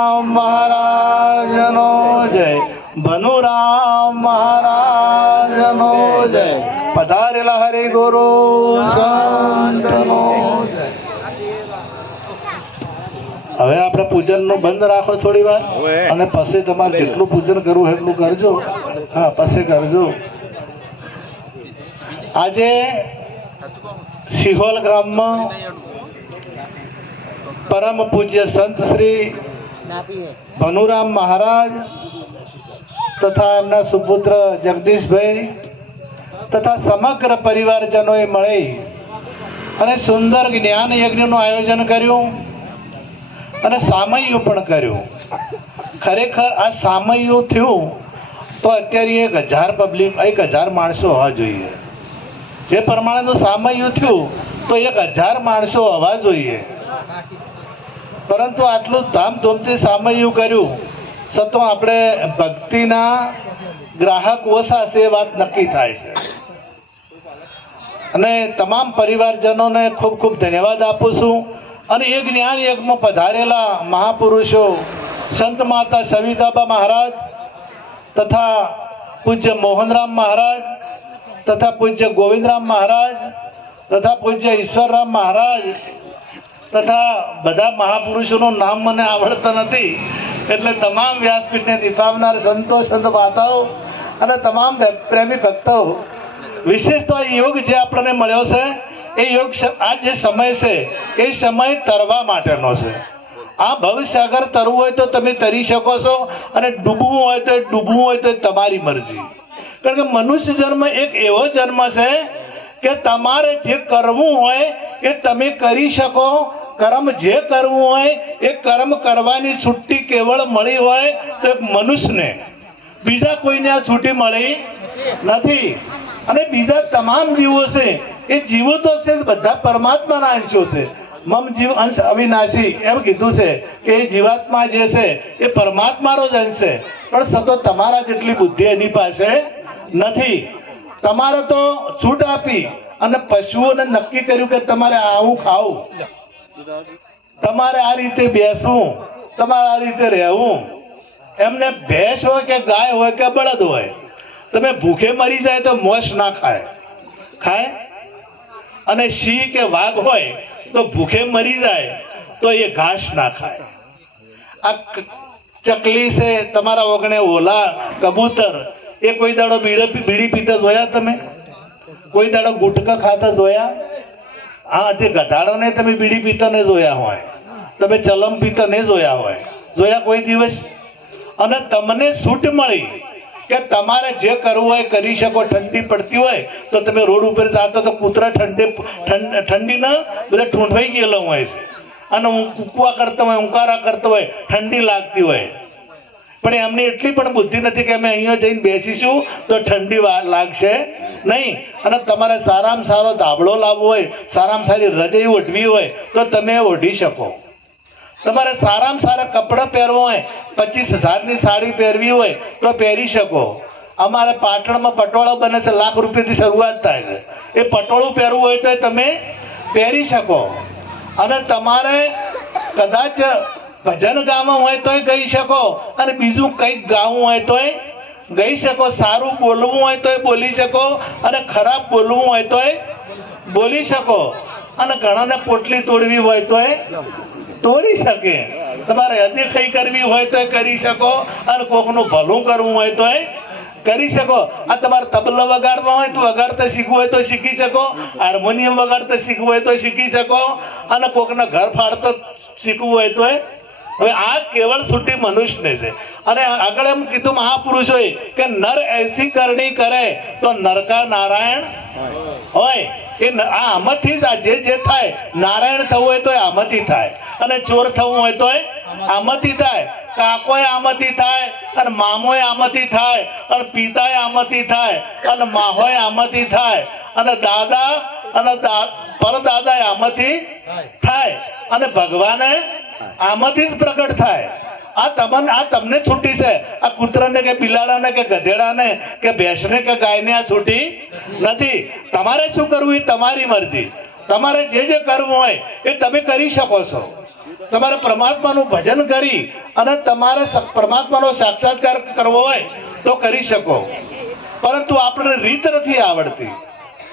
મહારાજનો જય. ભનુરામ મહારાજનો જય. પધારેલા હરિ ગુરુ સંતનો જય. હવે આપણે પૂજન નું બંધ રાખો થોડી વાર, અને પછી તમારે જેટલું પૂજન કરવું એટલું કરજો. હા, પછી કરજો. આજે સિહોલ ગામમાં પરમ પૂજ્ય સંત શ્રી ભનુરામ મહારાજ તથા એમના સુપુત્ર જગદીશભાઈ તથા સમગ્ર પરિવારજનોએ મળી અને સુંદર જ્ઞાન યજ્ઞનું આયોજન કર્યું અને સામૈયું પણ કર્યું. ખરેખર આ સામૈયું થયું તો અત્યારે 1000 પબ્લિક, 1000 માણસો હોવા જોઈએ. જે પ્રમાણેનું સામૈયું થયું તો 1000 માણસો હોવા જોઈએ. પરંતુ આટલું ધામધૂમથી સામૈયું કર્યું છતાં આપણે ભક્તિના ગ્રાહક ઓછા છે એ વાત નક્કી થાય છે. અને તમામ પરિવારજનોને ખૂબ ખૂબ ધન્યવાદ આપું છું. અને એ જ્ઞાન યજ્ઞમાં પધારેલા મહાપુરુષો સંત માતા સવિતાબા મહારાજ તથા પૂજ્ય મોહનરામ મહારાજ તથા પૂજ્ય ગોવિંદરામ મહારાજ તથા પૂજ્ય ઈશ્વરરામ મહારાજ તથા બધા મહાપુરુષોનું નામ મને આવડતા નથી, એટલે તમામ વ્યાસપીઠને નિભાવનાર સંતો, સંત માતાઓ અને તમામ પ્રેમી ભક્તો, વિશેષ તો યોગ જે આપણને મળ્યો છે એ યોગ આ જે સમય છે એ સમય તરવા માટેનો છે. આ ભવસાગર તરવું હોય તો તમે તરી શકો છો, અને ડૂબવું હોય તો ડૂબવું હોય તો તમારી મરજી. કારણ કે મનુષ્ય જન્મ એક એવો જન્મ છે કે તમારે જે કરવું હોય એ તમે કરી શકો. કર્મ જે કરવું હોય એ કર્મ કરવાની છુટ્ટી કેવળ મળી હોય તો એક મનુષ્યને, બીજા કોઈને આ છૂટી મળી નથી. અને બીજા તમામ જીવો છે એ જીવો તો છે બધા પરમાત્માના અંશો છે. મમ જીવ અંશ અવિનાશી એમ કીધું છે કે એ જીવાત્મા જે છે એ પરમાત્માનો જ અંશ છે. પણ સતો તમારા જેટલી બુદ્ધિ એની પાસે નથી. તમારે તો છૂટ આપી અને પશુઓને નક્કી કર્યું કે તમારે આવું ખાવું, તમારે આ રીતે બેસવું, તમારે આ રીતે રહેવું. એમને ભેંસ હોય કે ગાય હોય કે બળદ હોય, તમે ભૂખે મરી જાય તો મોસ ના ખાય, અને સિંહ કે વાઘ હોય તો ભૂખે મરી જાય તો એ ઘાસ ના ખાય. આ ચકલી છે, તમારા ઓગણે ઓલા, કબૂતર, એ કોઈ દાડો બીડી પીતા જોયા તમે? કોઈ દાડો ગુટકા ખાતા જોયા? હા, તે ગધાડોને તમે બીડી પીતા ને જોયા હોય, તમે ચલમ પીતા ને જોયા હોય, જોયા કોઈ દિવસ? અને તમને છૂટ મળી કે તમારે જે કરવું હોય કરી શકો. ઠંડી પડતી હોય તો તમે રોડ ઉપર જાતો તો કૂતરા ઠંડીના બધા ઠૂંઠવાઈ ગયેલા હોય છે, અને ઉકવા કરતા હોય, ઉંકારા કરતા હોય, ઠંડી લાગતી હોય. પણ એમની એટલી પણ બુદ્ધિ નથી કે અમે અહીંયા જઈને બેસીશું તો ઠંડી લાગશે નહીં. અને તમારે સારામાં સારો ધાબળો લાવવો હોય, સારામાં સારી રજાઈ ઓઢવી હોય તો તમે ઓઢી શકો. તમારે સારામાં સારા કપડાં પહેરવા હોય, 25,000ની સાડી પહેરવી હોય તો પહેરી શકો. અમારે પાટણમાં પટોળા બને છે, લાખ રૂપિયાથી શરૂઆત થાય છે. એ પટોળું પહેરવું હોય તો તમે પહેરી શકો. અને તમારે કદાચ ભજન ગાવા હોય તોય ગઈ શકો, અને બીજું કંઈક ગાવું હોય તોય ગઈ શકો. સારું બોલવું હોય તોય બોલી શકો, અને ખરાબ બોલવું હોય તોય બોલી શકો. અને ઘણાને પોટલી તોડવી હોય તોય તોડી શકે. તમારે અદેખાઈ કરવી હોય તો કરી શકો, અને કોકનું ભલું કરવું હોય તો કરી શકો. આ તમારે તબલા વગાડવા હોય તો વગાડતા શીખવું હોય તો શીખી શકો, હાર્મોનિયમ વગાડતા શીખવું હોય તો શીખી શકો, અને કોકના ઘર ફાડતા શીખવું હોય તો. હવે આ કેવળ છૂટી મનુષ્યને છે. અને આગળ એમ કીધું મહાપુરુષોએ કે નર એસી કરણી કરે તો નરકા નારાયણ હોય. એ આમાંથી જ જે થાય, નારાયણ થવું હોય તો આમાંથી થાય, અને ચોર થવું હોય તો આમાંથી થાય, કાકોય આમાંથી થાય, અને મામોય આમાંથી થાય, અને પિતાય આમાંથી થાય, અને માહોય આમાંથી થાય, અને દાદા અને પરદાદા આમાંથી થાય, અને ભગવાને આમાંથી જ પ્રગટ થાય. આ તમને છૂટી છે. આ કૂતરાને કે બિલાડાને કે ગધેડાને કે ભેંસને કે ગાયને આ છૂટી નથી. તમારે શું કરવું એ તમારી મરજી. તમારે જે કરવું હોય એ તમે કરી શકો છો. તમારે પરમાત્માનું ભજન કરી અને તમારે પરમાત્માનો સાક્ષાત્કાર કરવો હોય તો કરી શકો, પરંતુ આપણે રીત નથી આવડતી.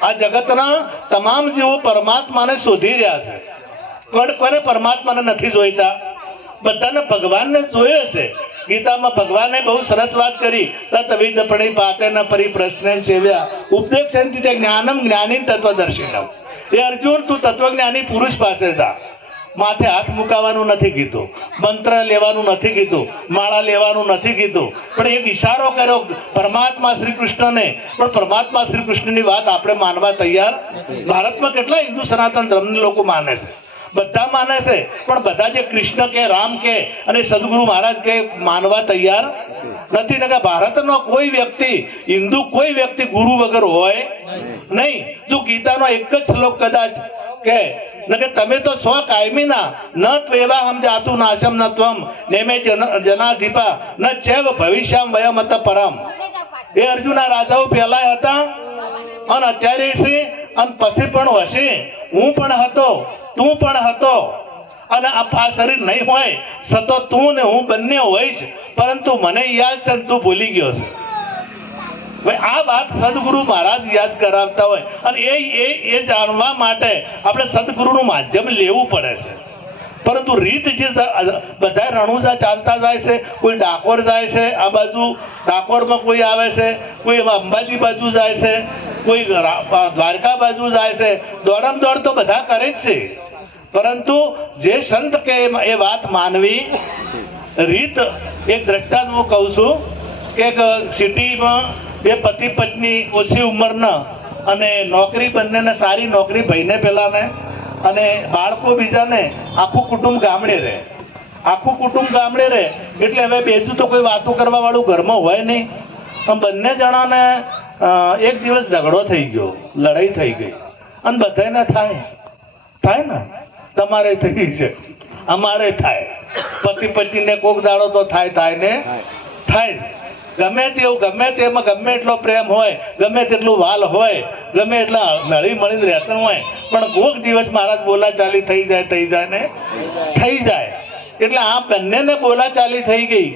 આ જગતના તમામ જીવો પરમાત્માને શોધી રહ્યા છે, પણ કોને પરમાત્માને નથી જોઈતા? બધાને ભગવાનને જોઈએ છે. ગીતામાં ભગવાને બહુ સરસ વાત કરી, તત્વિદપણી પાતેન પરી પ્રશ્ને સેવ્યા ઉપદેક્ષંતિ તે જ્ઞાનમ જ્ઞાની તત્વદર્શિનમ. એ અર્જુન, તું તત્વજ્ઞાની પુરુષ પાસે જા. માથે હાથ મુકાવાનું નથી કીધું, મંત્ર લેવાનું નથી કીધું, માળા લેવાનું નથી કીધું, પણ એક ઈશારો કર્યો પરમાત્મા શ્રી કૃષ્ણને. પણ પરમાત્મા શ્રી કૃષ્ણની વાત આપણે માનવા તૈયાર? ભારતમાં કેટલા હિન્દુ સનાતન ધર્મના લોકો માને છે, બધા માને છે, પણ બધા જે કૃષ્ણ કે રામ કે અને સદગુરુ મહારાજ કે માનવા તૈયાર નથી. ને ભારતનો કોઈ વ્યક્તિ, હિન્દુ કોઈ વ્યક્તિ ગુરુ વગર હોય નહીં. જો ગીતાનો એક જ શ્લોક કદાચ કે તમે તો સ્વ કાયમીના ન ત્વેવા હમ જાતુ નાશમ ન ત્વમ નેમે જનાધિપા ન ચેવ ભવિષ્યમ વયમત પરમ. એ અર્જુના રાજાઓ પહેલા હતા અને અત્યારે છે અને પછી પણ હશે. હું પણ હતો, તું પણ હતો, અને આ શરીર નહીં હોય સતો તું ને હું બંને હોઈશ, પરંતુ મને યાદ છે તું ભૂલી ગયો છે. ભાઈ આ વાત સદગુરુ મહારાજ યાદ કરાવતા હોય, અને એ જાણવા માટે આપણે સદગુરુનું માધ્યમ લેવું પડે છે. પરંતુ રીત જે બધા રણુજા ચાલતા જાય છે, કોઈ ડાકોર જાય છે, આ બાજુ ડાકોરમાં કોઈ આવે છે, કોઈ અંબાજી બાજુ જાય છે, કોઈ દ્વારકા બાજુ જાય છે, દોડમ દોડ તો બધા કરે જ છે. પરંતુ જે સંત કે એ વાત માનવી રીત. એક દ્રષ્ટાંત હું કહું છું કે સિટીમાં બે પતિ પત્ની ઓછી ઉંમરના અને નોકરી બંનેને સારી નોકરી ભાઈને પેલાને અને બાળકો બીજાને, આખું કુટુંબ ગામડે રહે. આખું કુટુંબ ગામડે રહે એટલે હવે બીજું તો કોઈ વાતો કરવા વાળું ઘરમાં હોય નહીં. પણ બંને જણાને એક દિવસ ઝઘડો થઈ ગયો, લડાઈ થઈ ગઈ, અને બધાને થાય ને, તમારે થઈ છે, અમારે થાય, પતિ પત્નીને કોક દાડો તો થાય ને થાય. ગમે તેવું, ગમે તેમાં ગમે એટલો પ્રેમ હોય, ગમે તેટલું વાલ હોય, ગમે એટલા મળી મળીને રહેતા હોય, પણ કોક દિવસ મહારાજ બોલાચાલી થઈ જાય ને થઈ જાય. એટલે આ બંનેને બોલાચાલી થઈ ગઈ.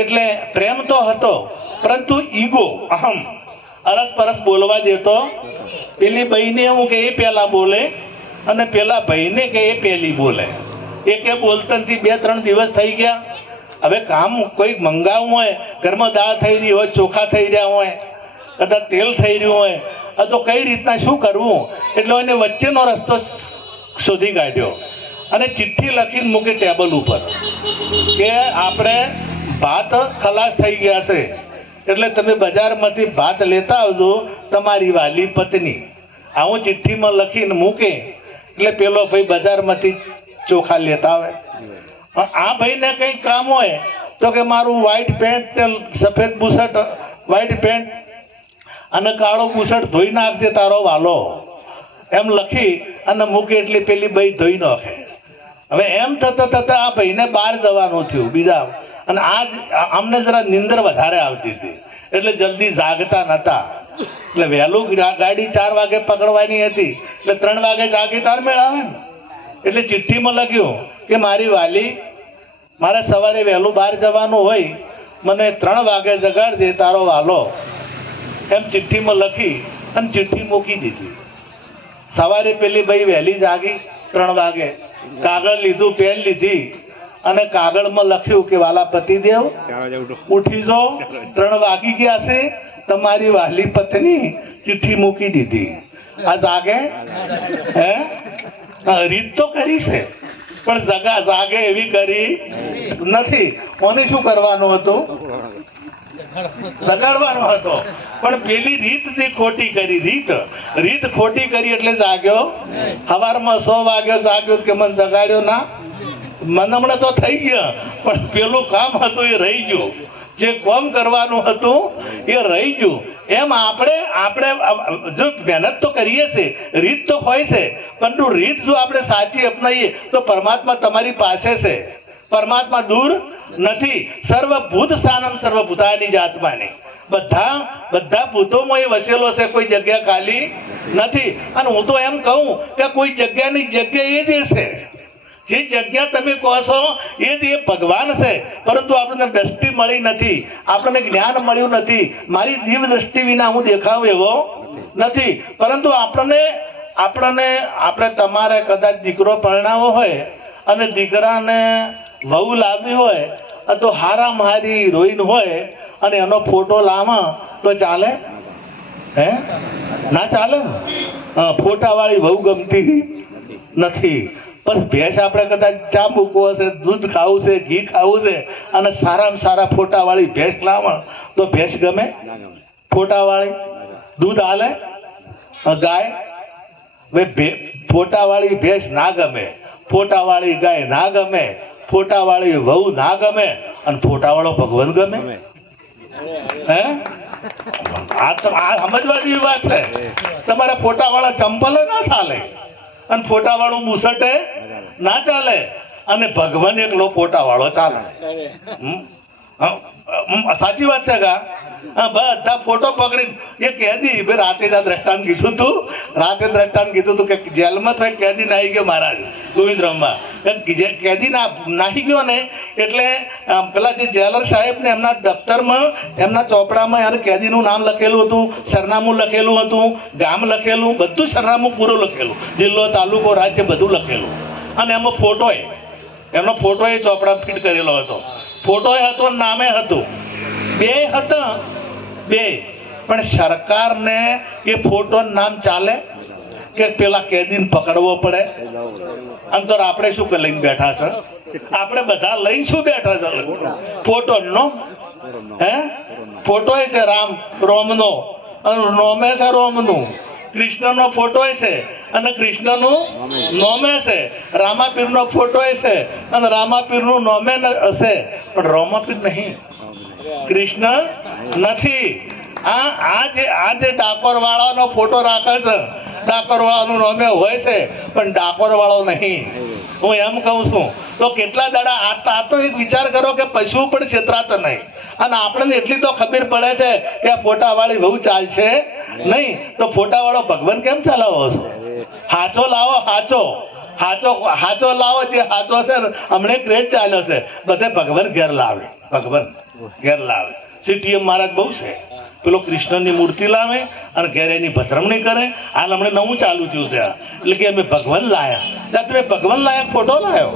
એટલે પ્રેમ તો હતો, પરંતુ ઈગો, અહમ, અરસપરસ બોલવા દેતો. પેલી બહેને હું કે એ પહેલા બોલે અને પેલા ભાઈને કે એ પહેલી બોલે. એકે બોલતાથી 2-3 દિવસ થઈ ગયા. હવે કામ કોઈ મંગાવવું હોય, ઘરમાં દાળ થઈ રહી હોય, ચોખા થઈ રહ્યા હોય, કદાચ તેલ થઈ રહ્યું હોય, તો કઈ રીતના શું કરવું? એટલે એને વચ્ચેનો રસ્તો શોધી કાઢ્યો અને ચિઠ્ઠી લખીને મૂકી ટેબલ ઉપર કે આપણે ભાત ખલાસ થઈ ગયા છે, એટલે તમે બજારમાંથી ભાત લેતા આવજો, તમારી વાલી પત્ની. આવું ચિઠ્ઠીમાં લખીને મૂકે એટલે પેલો ભાઈ બજારમાંથી ચોખા લેતા આવે. આ ભાઈને કંઈક કામ હોય તો કે મારું વ્હાઈટ પેન્ટ, સફેદ બુશર્ટ, વ્હાઈટ પેન્ટ અને કાળો બુશર્ટ ધોઈ નાખજે તારો વાલો, એમ લખી અને મૂકે એટલે પેલી ભાઈ ધોઈ નાખે. હવે એમ થતા આ ભાઈને બહાર જવાનું થયું બીજા, અને આમને જરા નિંદર વધારે આવતી હતી એટલે જલ્દી જાગતા નતા. એટલે વહેલું ગાડી 4 વાગે પકડવાની હતી, એટલે 3 વાગે જાગી તાર મેળાવે ને. એટલે ચિઠ્ઠીમાં લખ્યું કે મારી વાલી, મારે સવારે વહેલું બહાર જવાનું હોય, મને 3 વાગે જગાડજે તારો વાલો, એમ ચિઠ્ઠીમાં લખી અને ચિઠ્ઠી મૂકી દીધી. સવારે પેલી ભાઈ વહેલી જાગી 3 વાગે, કાગળ લીધું, પેન લીધી અને કાગળમાં લખ્યું કે વાલા પતિદેવ ઉઠી જાઓ, 3 વાગી ગયા છે, તમારી વાલી પત્ની ચિઠ્ઠી મૂકી દીધી. આ જાગે હે? રીત તો કરી છે, પણ જાગે એવી કરી નથી. કોને શું કરવાનું હતું? જગાડવાનો હતો. પણ પેલી રીત જે ખોટી કરી, રીત ખોટી કરી એટલે જાગ્યો. સવારમાં 100 વાગ્યો જાગ્યો કે મને જગાડ્યો ના, મનમણે તો થઈ ગયા, પણ પેલું કામ હતું એ રહી ગયું. જે કામ કરવાનું હતું એ રહી ગયું. એમ આપણે જો મહેનત તો કરીએ છીએ, રીત તો હોય છે, પરંતુ રીત જો આપણે સાચી અપનાવીએ તો પરમાત્મા તમારી પાસે છે. પરમાત્મા દૂર નથી. સર્વભૂત સ્થાનમ સર્વભૂતાની જાતમાની, બધા ભૂતોમાં એ વસેલો છે, કોઈ જગ્યા ખાલી નથી. અને હું તો એમ કહું કે કોઈ જગ્યાની જગ્યા એ જ છે. જે જગ્યા તમે કહો છો એ જ એ ભગવાન છે, પરંતુ આપણને દ્રષ્ટિ મળી નથી, આપણને જ્ઞાન મળ્યું નથી. મારી દિવ્ય દ્રષ્ટિ વિના હું દેખાવ એવો નથી. પરંતુ આપણે તમારે કદાચ દીકરો પરણાવો હોય અને દીકરાને વહુ લાવવી હોય તો હારામાં હારી હિરોઈન હોય અને એનો ફોટો લાવો તો ચાલે? હે, ના ચાલે ને. ફોટા વાળી વહુ ગમતી નથી. બસ ભેંસ આપણે કદાચ ચા મૂકવો હશે, દૂધ ખાવું છે, ઘી ખાવું છે અને સારામાં સારા ફોટા વાળી ભેંસ લાવો તો ભેંસ ગમે? ફોટા વાળી દૂધ હાલે? ગાય ફોટા વાળી ભેંસ ના ગમે, ફોટા વાળી ગાય ના ગમે, ફોટા વાળી વહુ ના ગમે અને ફોટા વાળો ભગવાન ગમે? હે, આ સમજવા જેવી વાત છે. તમારે ફોટા વાળા ચંપલ ના ચાલે અને ફોટા વાળું બુસટે ના ચાલે અને ભગવાન એકલો ફોટા વાળો ચાલે. સાચી વાત છે કા? બધા ફોટો પકડી એ કેદી રાતે દ્રષ્ટાંત કીધું તું, રાતે દ્રષ્ટાંત કીધું તું કે જેલમાં તો કેદી નાહી ગયો મહારાજ ગોવિંદરામમાં. કેદી નાહી ગયો ને એટલે પેલા જે જેલર સાહેબ ને એમના દફતરમાં એમના ચોપડામાં યાર કેદીનું નામ લખેલું હતું, સરનામું લખેલું હતું, ગામ લખેલું, બધું સરનામું પૂરું લખેલું, જિલ્લો તાલુકો રાજ્ય બધું લખેલું. અને એમાં ફોટોય એમનો ફોટો એ ચોપડા ફિટ કરેલો હતો, ફોટો હતો, નામે હતું, બે હતા બે. પણ સરકારને એ ફોટો નામ ચાલે કે પેલા કેદીને પકડવો પડે? અંતર આપણે શું લઈને બેઠા છે? આપણે બધા લઈને શું બેઠા છે? ફોટો નો હે, ફોટો છે રોમનો અને નોમે છે રોમનું, કૃષ્ણનો ફોટો છે અને કૃષ્ણનું નોમે છે, રામાપીરનો ફોટો છે અને રામાપીરનું નોમે હશે, પણ રામાપીર નહીં, કૃષ્ણ નથી. આ જે ડાકોર વાળાનો ફોટો રાખે છે, ડાકોર વાળાનું નોમે હોય છે પણ ડાકોર વાળો નહીં. હું એમ કહું છું તો કેટલા દાડા આ તો એક વિચાર કરો કે પશુ પણ છેતરાતા નહીં અને આપણને એટલી તો ખબર પડે છે કે આ ફોટા વાળી બહુ ચાલશે નહીં, તો ફોટા વાળો ભગવાન કેમ ચલાવો છો? હાચો લાવો, હાચો લાવો. જે હાચો છે હમણે ક્રેજ ચાલ્યો છે, બધે ભગવાન ઘેર લાવે, ભગવાન ઘેર લાવે. સીટીએમ મહારાજ બહુ છે, પેલો કૃષ્ણની મૂર્તિ લાવે અને ઘેર એની ભદ્રમણી કરે. હાલ હમણાં નવું ચાલુ થયું છે, એટલે કે અમે ભગવાન લાયા. તમે ભગવાન લાયા ફોટો લાવ્યો?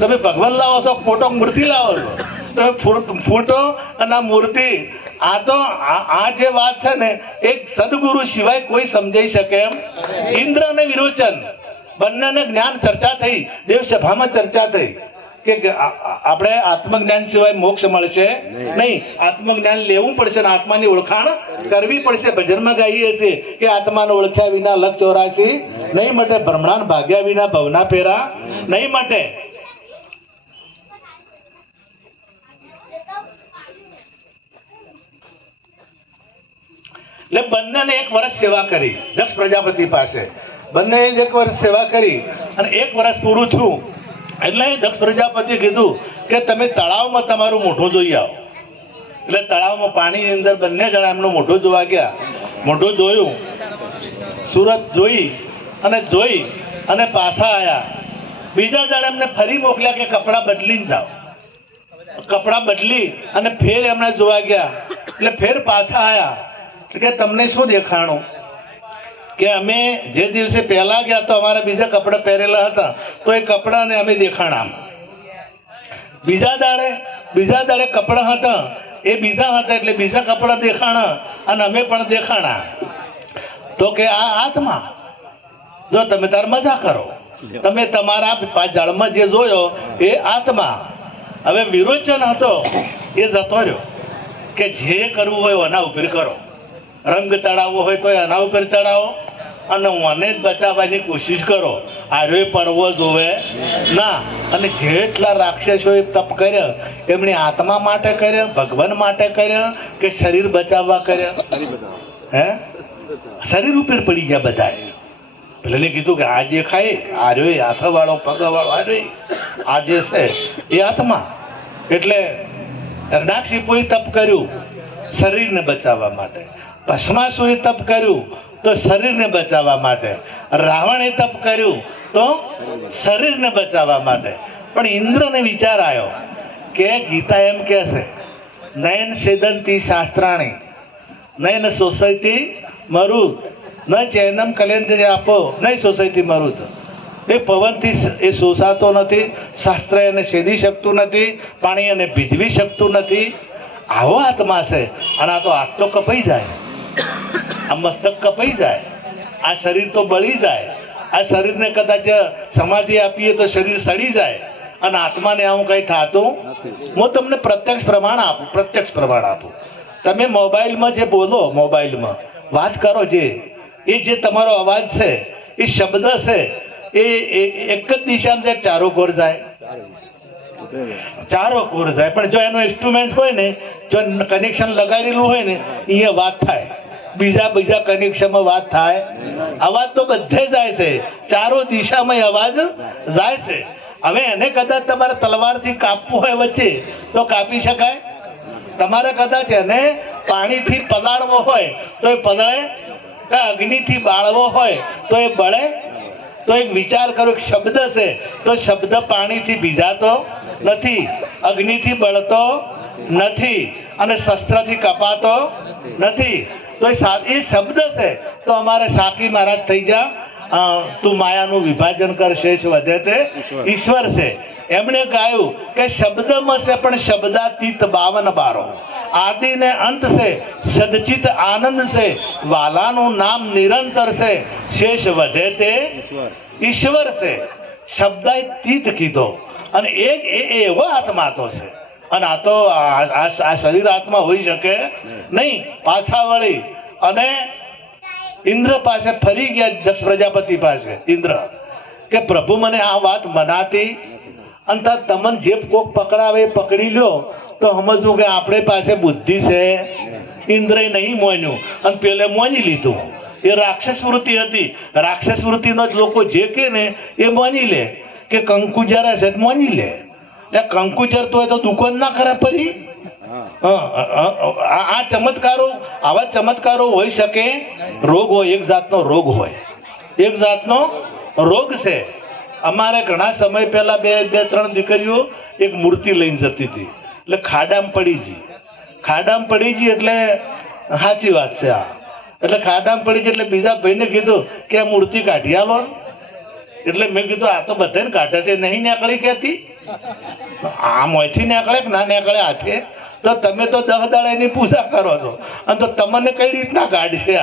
તમે ભગવાન લાવો છો, ફોટો મૂર્તિ લાવો છો? તમે ફોટો અને મૂર્તિ આ જે વાત છે ને એક સદગુરુ સિવાય કોઈ સમજાઈ શકે એમ? ઇન્દ્ર અને વિરોચન બંનેને જ્ઞાન ચર્ચા થઈ, દેવસભામાં ચર્ચા થઈ કે આપણે આત્મજ્ઞાન સિવાય મોક્ષ મળશે નહીં, આત્મજ્ઞાન લેવું પડશે ને આત્માની ઓળખાણ કરવી પડશે. ભજનમાં ગાઈએ છીએ કે આત્માને ઓળખ્યા વિના લખ 84 નહીં મટે, બ્રહ્માંડ ભાગ્યા વિના ભવના ફેરા નહીં મટે. એટલે બંનેને 1 વર્ષ સેવા કરી દક્ષ પ્રજાપતિ પાસે. બંને 1 વર્ષ સેવા કરી અને 1 વર્ષ પૂરું થયું એટલે દક્ષ પ્રજાપતિએ કીધું કે તમે તળાવમાં તમારું મોઢું જોઈ આવો. એટલે તળાવમાં પાણીની અંદર બંને જણા એમનું મોઢું જોવા ગયા. મોઢું જોયું, સુરત જોઈ અને પાછા આવ્યા. બીજા દાડે એમને ફરી મોકલ્યા કે કપડાં બદલીને જાઓ. કપડાં બદલી અને ફેર એમને જોવા ગયા એટલે ફેર પાછા આવ્યા કે તમને શું દેખાણું? કે અમે જે દિવસે પહેલા ગયા તો અમારા બીજા કપડાં પહેરેલા હતા તો એ કપડાને અમે દેખાણા. બીજા દાડે કપડાં હતા એ બીજા હતા એટલે બીજા કપડાં દેખાણા અને અમે પણ દેખાણા. તો કે આ આત્મા, જો તમે તાર મજા કરો, તમે તમારા જળમાં જે જોયો એ આત્મા. હવે વિરોચન હતો એ જતો રહ્યો કે જે કરવું હોય એના ઉપર કરો, રંગ ચડાવવો હોય તો એના ઉપર ચડાવો અને મને જ બચાવવાની કોશિશ કરો, આર્યો પડવો જોવે ના. અને જેટલા રાક્ષસોએ તપ કર્યા એમણે આત્મા માટે કર્યા, ભગવાન માટે કર્યા કે શરીર બચાવવા કર્યા? હે, શરીર ઉપર પડી ગયા બધા. પેલાને કીધું કે આ જે ખાય આર્યો હાથવાળો પગવાળો આર્યો આ જે છે એ આત્મા. એટલે હરનાક્ષીપુએ તપ કર્યું, શરીરને બચાવવા માટે. ભસ્માસુરે તપ કર્યું તો શરીરને બચાવવા માટે. રાવણે તપ કર્યું તો શરીરને બચાવવા માટે. પણ ઇન્દ્રને વિચાર આવ્યો કે ગીતા એમ કહે છે, નયન સેદંતી શાસ્ત્રાણી નયન સોસાયટી મરુદ ન ચેનમ કલેન્દ્રી આપો નહીં સોસાયટી મરુદ. એ પવનથી એ શોષાતો નથી, શાસ્ત્ર એને છેદી શકતું નથી, પાણી એને ભીજવી શકતું નથી. આવો આત્મા છે. અને આ તો હાથ તો કપાઈ જાય, આ મસ્તક કપાઈ જાય, આ શરીર તો બળી જાય. આ શરીરને કદાચ સમાધિ આપીએ તો શરીર સડી જાય અને આત્માને આવું કંઈ થતું. હું તમને પ્રત્યક્ષ પ્રમાણ આપું. તમે મોબાઈલમાં જે બોલો, મોબાઈલમાં વાત કરો, જે તમારો અવાજ છે, એ શબ્દ છે, એ એક જ દિશામાં જાય, ચારો કોર જાય. પણ જો એનો ઇન્સ્ટ્રુમેન્ટ હોય ને, જો કનેક્શન લગાડેલું હોય ને, અહીંયા વાત થાય. બીજા કનેક્શનમાં વાત થાય. અવાજ તો બધે જાય છે, ચારો દિશામાં અવાજ જાય છે. હવે એને કદાચ તમારે તલવારથી કાપવું હોય વચ્ચે તો કાપી શકાય. તમારે કદાચ એને પાણીથી પલાળવો હોય તો એ પલળે, કે અગ્નિથી બાળવો હોય તો એ બળે. તો એક વિચાર કરો, શબ્દ છે તો શબ્દ પાણીથી ભીજાતો નથી, અગ્નિથી બળતો નથી અને શસ્ત્રથી કપાતો નથી. તો એ શબ્દ છે. તો અમારે સાકી મહારાજ થઈ જા, તું માયાનું વિભાજન કર, શેષ વધે તે ઈશ્વર છે. એમણે ગાયું કે શબ્દમાં છે પણ શબ્દાતીત 52 આદિ ને અંત છે, સદચિત આનંદ છે, વાલાનું નામ નિરંતર છે, શેષ વધે તે ઈશ્વર છે. શબ્દાતીત કીધો. અને એક એવો આત્મા તો છે. અને આ તો આ શરીર આત્મા હોઈ શકે નહીં. પાછા વળી અને ઇન્દ્ર પાસે ફરી ગયા, દક્ષ પ્રજાપતિ પાસે ઇન્દ્ર, કે પ્રભુ મને આ વાત મનાતી, અને તમને જે કોક પકડાવે એ પકડી લ્યો તો સમજવું કે આપણે પાસે બુદ્ધિ છે. ઇન્દ્રએ નહીં મોન્યું અને પેલે મોની લીધું. એ રાક્ષસ વૃત્તિ હતી. રાક્ષસ વૃત્તિનો જ લોકો જે કે ને એ મોની લે, કે કંકુ જરા છે મોની લે. કંકુ જરતો હોય તો દુકાન ના ખરાબ પડી. આ ચમત્કારો, આવા ચમત્કારો હોઈ શકે. રોગ હોય, એક જાતનો રોગ હોય, એક જાતનો રોગ છે. અમારે ઘણા સમય પહેલા બે ત્રણ દીકરીઓ એક મૂર્તિ લઈને જતી હતી, એટલે ખાડામાં પડી ગઈ. એટલે સાચી વાત છે આ. એટલે ખાડામાં પડી ગઈ એટલે બીજા ભાઈને કીધું કે આ મૂર્તિ કાઢી આલો. એટલે મેં કીધું આ તો બધાને કાઢે છે, નહીં નીકળી કેતી? આ મોંથી નીકળે કે ના નીકળે હાથે? તો તમે તો 10 દાડા એની પૂજા કરો છો, અને તો તમને કઈ રીતના કાઢશે?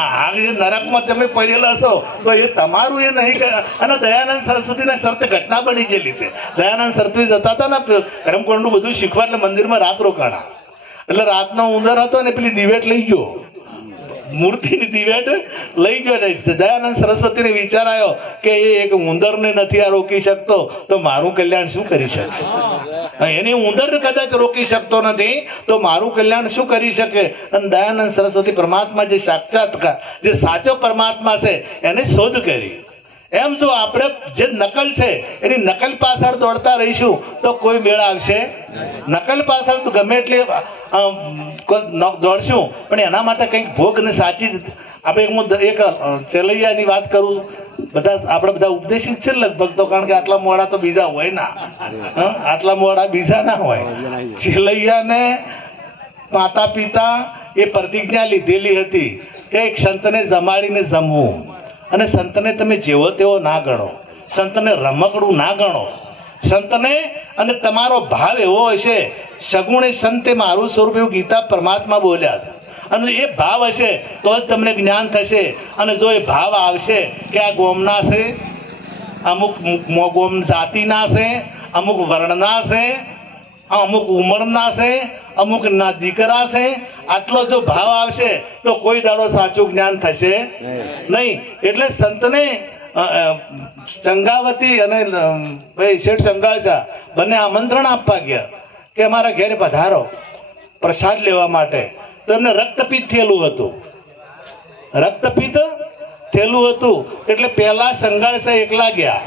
આ નરકમાં તમે પડેલા છો તો એ તમારું એ નહીં. અને દયાનંદ સરસ્વતીના શરતે ઘટના બની ગયેલી છે. દયાનંદ સરસ્વતી જતા હતા ને કર્મકાંડનું બધું શીખવા, એટલે મંદિરમાં રાત રોકાણા. એટલે રાતનો ઉંદર હતો ને પેલી દિવેટ લઈ ગયો, મૂર્તિની દિવેટ લઈ ગયો. દયાનંદ સરસ્વતીને વિચાર આવ્યો કે એ એક ઉંદરને નથી આ રોકી શકતો તો મારું કલ્યાણ શું કરી શકશે? એની ઉંદર કદાચ રોકી શકતો નથી તો મારું કલ્યાણ શું કરી શકે? અને દયાનંદ સરસ્વતી પરમાત્મા જે સાક્ષાત્કાર, જે સાચો પરમાત્મા છે એને શોધ કરી. એમ જો આપણે જે નકલ છે એની નકલ પાછળ દોડતા રહીશું તો કોઈ મેળ આવશે. નકલ પાછળ તો ગમે એટલી દોડશું, પણ એના માટે કંઈક ભોગ ને સાચી. આપણે એક ચેલૈયાની વાત કરું. આપણે બધા ઉપદેશિત છે લગભગ તો, કારણ કે આટલા મોડા તો બીજા હોય ના, આટલા મોડા બીજા ના હોય. ચેલૈયાને માતા પિતા એ પ્રતિજ્ઞા લીધેલી હતી કે એક સંતને જમાડીને જમવું, અને સંતને તમે જેવો તેવો ના ગણો, સંતને રમકડું ના ગણો. સંતને અને તમારો ભાવ એવો હશે, સગુણે સંતે મારું સ્વરૂપ, એવું ગીતા પરમાત્મા બોલ્યા. અને એ ભાવ હશે તો જ તમને જ્ઞાન થશે. અને જો એ ભાવ આવશે કે આ ગોમના છે, અમુક ગોમ જાતિના છે, અમુક વર્ણના છે, અમુક ઉંમરના છે, અમુક ના દીકરા છે, આટલો જો ભાવ આવશે તો કોઈ દાડો સાચું જ્ઞાન થશે નહીં. એટલે સંતને ચંગાવતી અને ભાઈ શેઠ ચંગાળજા બંને આમંત્રણ આપવા ગયા કે અમારા ઘેરે પધારો પ્રસાદ લેવા માટે. તો એમને રક્તપિત્ત થયેલું હતું. એટલે પહેલા સંગાળસા એકલા ગયા.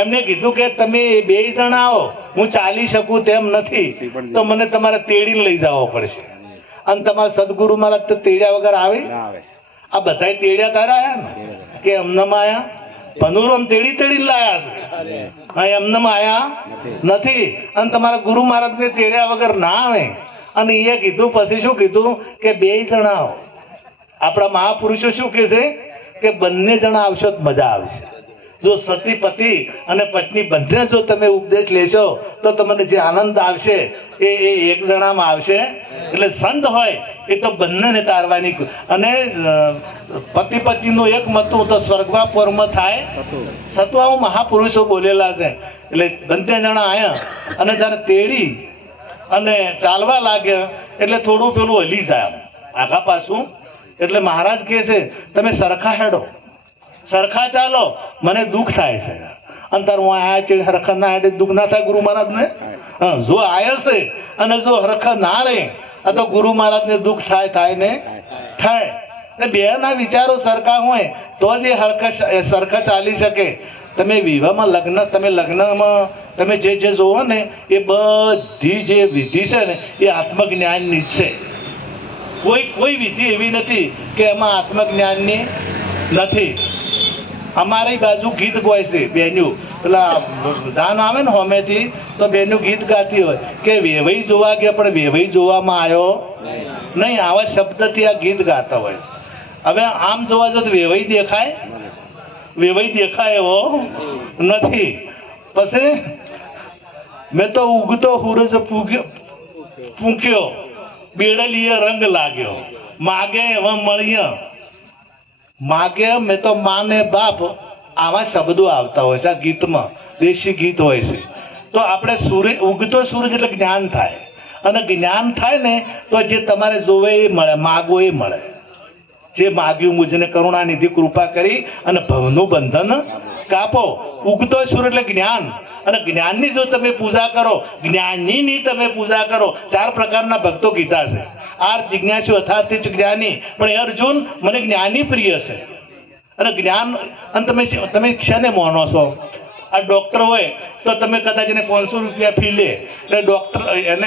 એમને કીધું કે તમે 2 જણા આવો, હું ચાલી શકું તેમ નથી, તો મને તમારે તેડીને લઈ જવો પડશે. અને તમારા સદગુરુ મહારાજ તો તેડ્યા વગર આવે? ના આવે. આ બધાય તેડ્યા તારા આયા ને કે એમનેમ આયા? પનુરમ તેડી તેડી લાયા છે, હા એમનેમ આયા નથી. અને તમારા ગુરુ મહારાજને તેડ્યા વગર ના આવે. અને એ કીધું પછી શું કીધું કે બે જણા આવો. આપણા મહાપુરુષો શું કહે છે કે બંને જણા આવશો તો મજા આવશે. જો સતી પતિ અને પત્ની બંને જો તમે ઉપદેશ લેશો તો તમને જે આનંદ આવશે એ એક જણામાં આવશે. એટલે સંત હોય એ તો બંનેને તારવાની. અને પતિ પત્નીનું એક મતું તો સ્વર્ગમાં પરમ થાય સતું આવું મહાપુરુષો બોલેલા છે. એટલે બંને જણા આયા અને જ્યારે તેડી અને ચાલવા લાગ્યા એટલે થોડું પેલું હલી જાય આગા પાછું. એટલે મહારાજ કહે છે તમે સરખા હેડો, સરખા ચાલો, મને દુઃખ થાય છે. અંતર હું આયા છે હરખા ના હેડે દુઃખ ના થાય ગુરુ મહારાજને? હા, જો આયા છે અને જો હરખા ના રહે આ તો ગુરુ મહારાજને દુઃખ થાય ને થાય. બે ના વિચારો સરખા હોય તો જ એ સરખા ચાલી શકે. તમે વિવાહમાં તમે લગ્નમાં તમે જે જોવો ને એ બધી જે વિધિ છે ને એ આત્મજ્ઞાનની જ છે. કોઈ વિધિ એવી નથી કે એમાં આત્મજ્ઞાનની નથી. અમારી બાજુ ગીત ગાય છે બેન્યુ, પેલા જાન આવે ને હોમેથી તો બેન્યુ ગીત ગાતી હોય કે વેવાઈ જોવા ગયા પણ વેવાઈ જોવામાં આવ્યો નહીં. આવા શબ્દથી આ ગીત ગાતા હોય. હવે આમ જોવા જતો વેવાઈ દેખાય? વેવાઈ દેખાય એવો નથી. પછી મેં તો ઉગતો સૂરજ પૂંક્યો, બેડલીએ રંગ લાગ્યો, માગે એવા મળ્યા. માગે મેં તો માને બાપ, આવા શબ્દો આવતા હોય છે આ ગીતમાં. દેશી ગીત હોય છે. તો આપણે ઉગતો સૂરજ એટલે જ્ઞાન થાય. અને જ્ઞાન થાય ને તો જે તમારે જોવે એ મળે, માગો એ મળે. જે માગ્યું મુજને કરુણાનિધિ કૃપા કરી અને ભવનું બંધન કાપો. ઉગતો સૂર્ય એટલે જ્ઞાન. અને જ્ઞાનની જો તમે પૂજા કરો, જ્ઞાનીની તમે પૂજા કરો. 4 પ્રકારના ભક્તો કીધા છે. આર જિજ્ઞાસુ અથાર્થી જ્ઞાની, પણ અર્જુન મને જ્ઞાની પ્રિય છે. અને જ્ઞાન અને તમે શેને માનો છો? આ ડોક્ટર હોય તો તમે કદાચ એને 500 રૂપિયા ફી લે એટલે ડોક્ટર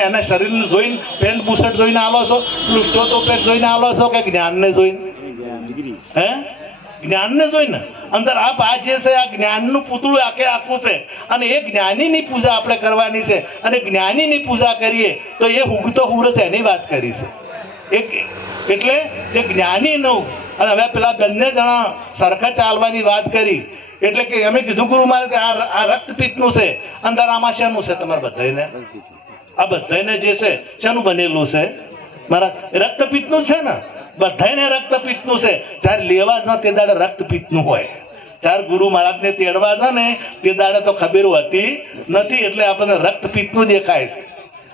એના શરીરને જોઈને પેન્ટ બુશર્ટ જોઈને આલો છો, લુસ્ટોપેક જોઈને આલો છો કે જ્ઞાનને જોઈને? હે, જ્ઞાનને જોઈને. અંદર આ જે છે આ જ્ઞાનનું પૂતળું આખું છે. અને એ જ્ઞાનીની પૂજા આપણે કરવાની છે. અને જ્ઞાનીની પૂજા કરીએ તો એ ઉગતો સૂરજ એની વાત કરી છે. એટલે જે જ્ઞાનીનું. અને હવે પેલા બંને જણા સરખા ચાલવાની વાત કરી એટલે કે અમે કીધું ગુરુ મહારાજ કે આ રક્તપિત્તનું છે. અંદર આમાં શેનું છે તમારે બધાને? આ બધાને જે છે શેનું બનેલું છે મારા? રક્તપિત્તનું છે ને. બધાને રક્તપિત્તનું છે. જ્યારે લેવા જ તે દાડે રક્તપિત્તનું હોય. જ્યારે ગુરુ મહારાજને તેડવા છે ને તે દાડે તો ખબર હતી નથી. એટલે આપણને રક્તપિત્તનું દેખાય છે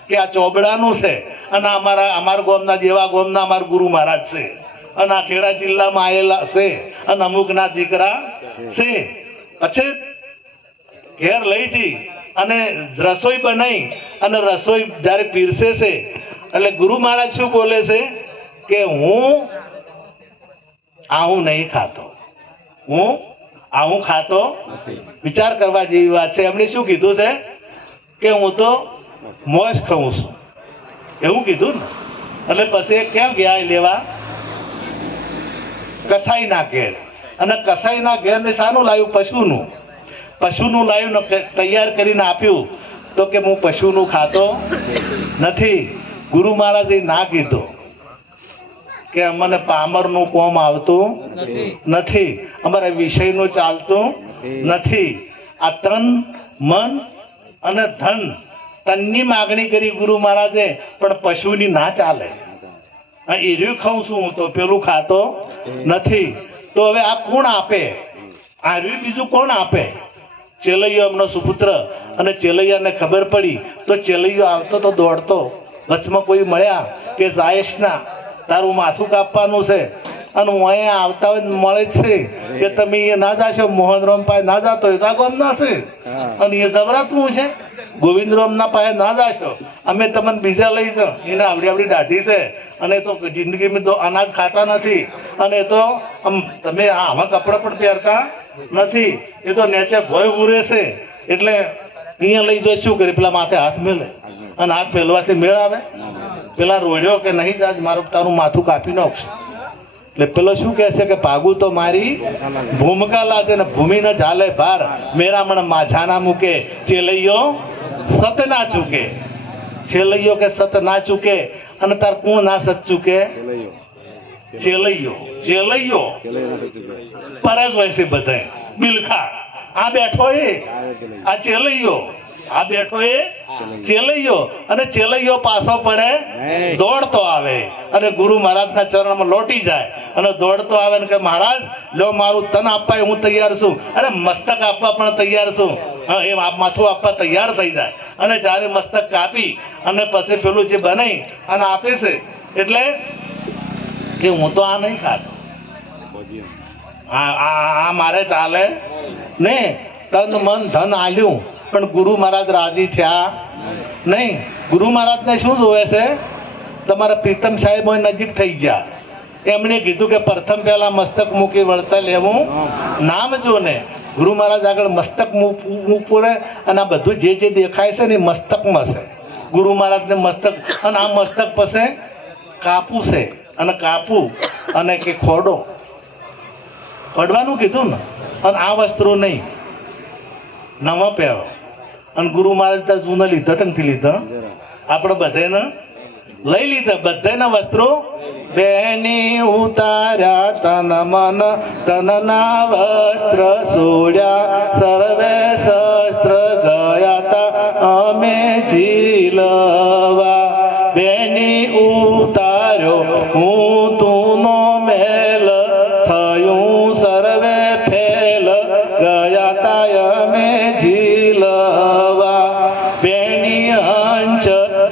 કે આ ચોબડાનું છે. અને અમારા ગામના જેવા ગામના અમારા ગુરુ મહારાજ છે. અને આ ખેડા જિલ્લામાં આવેલા છે. અને અમુકના દીકરા છે. પછી ઘેર લઈ જઈ અને રસોઈ બનાવી અને રસોઈ જ્યારે પીરસે છે એટલે ગુરુ મહારાજ શું બોલે છે કે હું આવું નહીં ખાતો, હું આવું ખાતો. વિચાર કરવા જેવી વાત છે. એમણે શું કીધું છે કે હું તો મોજ ખાઉં છું એવું કીધું ને. એટલે પછી કેમ ગયા લેવા? કસાઈના ઘેર. અને કસાઈના ઘેરને શાનું લાવ્યું? પશુનું લાવ્યું ને તૈયાર કરીને આપ્યું. તો કે હું પશુનું ખાતો નથી. ગુરુ મહારાજે ના કીધું કે અમને પામરનું કોમ આવતું નથી, અમારા વિષયનું ચાલતું નથી. આ તન મન અને ધન, તનની માગણી કરી ગુરુ મહારાજે, પણ પશુની ના ચાલે. એર્યું ખાઉં છું હું તો પેલું ખાતો નથી. તો હવે આ કોણ આપે? આ રહ્યું બીજું કોણ આપે? ચેલૈયો એમનો સુપુત્ર. અને ચેલૈયાને ખબર પડી તો ચેલૈયો આવતો તો દોડતો. વચમાં કોઈ મળ્યા કે જાયેશ ના, તારું માથું કાપવાનું છે. અને હું અહીંયા આવતા હોય મળે જ છે કે તમે એ ના જાશો. મોહનરામ પાસે ના જાતો હોય તો ગામ ના છે. અને એ જબરાતું છે. ગોવિંદરામ ના પાસે ના જાશો, અમે તમને બીજા લઈ જાઓ. એને આવડી દાઢી છે અને તો જિંદગીમાં તો અનાજ ખાતા નથી. અને તો તમે આવા કપડાં પણ પહેરતા નથી. એ તો નેચે ભય ઉરે છે. એટલે અહીંયા લઈ જાય શું કરે? પેલા માથે હાથ મેલે અને હાથ મેલવાથી મેળ આવે? પેલા રોડ્યો કે નહીં જાજ મારું તારું માથું કાપી નાખશે. એટલે પેલો શું કહે છે કે ભાગું તો મારી ભૂમિકા લાદે ને ભૂમિ ન ઝાલે ભાર મેરામણ માઝા ના મૂકે ચેલૈયો સત ના ચૂકે. છેલૈયો કે સત ના ચૂકે અને તાર કોણ ના સત ચૂકે? ચેલૈયો. ચેલૈયો પરજ હોય છે બધા બિલખા. આ બેઠો એ આ ચેલૈયો, આ બેઠો એ ચેલૈયો. અને ચેલૈયો પાછો પડે દોડતો આવે અને ગુરુ મહારાજના ચરણમાં લોટી જાય અને દોડતો આવે ને કે મહારાજ લો મારું તન આપવા હું તૈયાર છું, અરે મસ્તક આપવા પણ તૈયાર છું. હા, એ માથું આપવા તૈયાર થઈ જાય અને જ્યારે મસ્તક કાપી અને પછી પેલું જે બનાવી અને આપે છે એટલે કે હું તો આ નહીં ખાતો, આ મારે ચાલે ને. તન મન ધન આલ્યું પણ ગુરુ મહારાજ રાજી થયા નહીં. ગુરુ મહારાજને શું જોવે છે? તમારા પ્રીતમ સાહેબ નજીક થઈ ગયા. એમણે કીધું કે પ્રથમ પહેલા મસ્તક મૂકી વળતા લેવું નામ જો ને. ગુરુ મહારાજ આગળ મસ્તક મૂકવું પડે અને આ બધું જે દેખાય છે ને એ મસ્તકમાં છે. ગુરુ મહારાજને મસ્તક અને આ મસ્તક પછી કાપવું છે અને કાપવું અને કે ખોડો ખોડવાનું કીધું ને. અને આ વસ્ત્રો નહીં નવા પહેરો. અને ગુરુ મહારાજ ત્યાં જૂના લીધા તંગથી લીધા, આપણે બધાને લઈ લીધા બધાના વસ્ત્રો. બેની ઉતાર્યા તન મન તનના વસ્ત્ર સોડ્યા સર્વે શસ્ત્ર ગયા તા અમે ઝીલવા. બેની ઉતાર્યો હું તુનો મેલ થયું સર્વે ફેલ ગયા તા અમે ઝીલવા. બેની હંચ